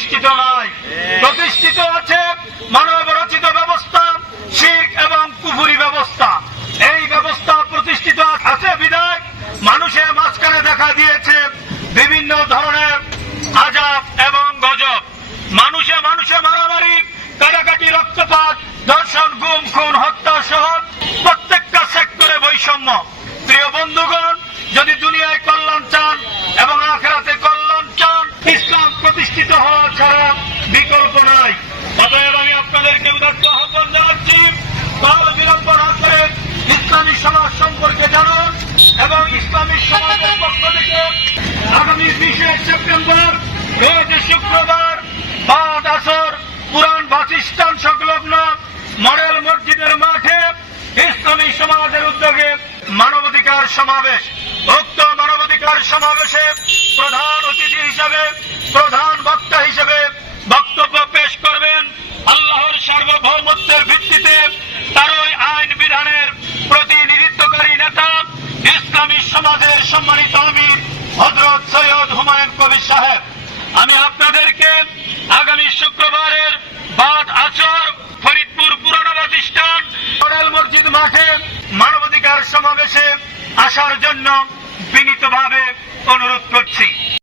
প্রতিষ্ঠিত নয় বিকল্প নাই। অতএব আমি আপনাদেরকে উদার্থ আহ্বান জানাচ্ছি কাল বিলম্ব না করে ইসলামী সমাজ সম্পর্কে জানান এবং ইসলামী সমাজের পক্ষ থেকে আগামী বিশে সেপ্টেম্বর রোজ শুক্রবার, বাদ আসর পুরান বাসিস্টান সংলগ্ন মডেল মসজিদের মাঠে ইসলামী সমাজের উদ্যোগে মানবাধিকার সমাবেশ। উক্ত মানবাধিকার সমাবেশে প্রধান অতিথি হিসাবে প্রধান সমাজের সম্মানিত আমির হজরত সৈয়দ হুমায়ুন কবির সাহেব। আমি আপনাদেরকে আগামী শুক্রবারের বাদ আচর, ফরিদপুর পুরানো প্রতিষ্ঠান মসজিদ মাঠে মানবাধিকার সমাবেশে আসার জন্য বিনীতভাবে অনুরোধ করি